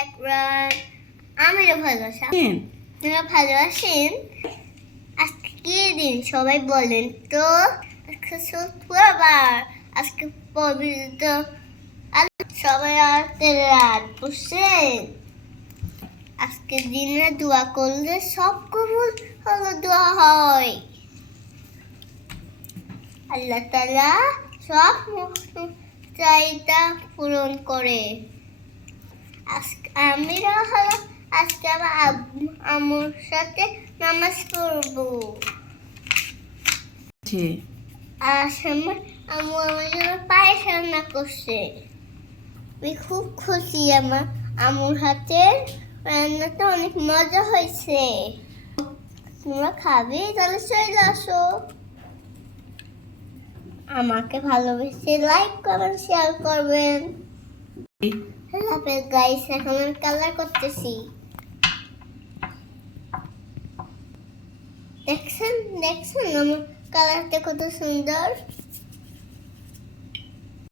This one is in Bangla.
ব্যাকগ্রাউন্ড আমিও ভালো আছি। আপনারা ভালো আছেন? আজকে কি দিন সবাই বলেন তো? আজকে শুক্রবার, আজকে পবিত্র সবাই রাত বুঝছেন? আজকে দিনে দোয়া করলে সব কবুল হলো দোয়া হয়। আল্লাহ তাআলা সব চাহিদা পূরণ করে। আজকে আমার আম্মুর সাথে নামাজ পড়বো। আম্মু আমার জন্য পায়েস রান্না করছে। আমি খুব খুশি, আমার আম্মুর হাতের রান্নাটা অনেক মজা হয়েছে। তোমরা খাবে? তাহলে চলে আসো। আমাকে ভালোবেসে লাইক কমেন্ট শেয়ার করবেন। হ্যালো গাইস, এখন আমি কালার করতেছি। দেখছেন আমার কালারটা কত সুন্দর।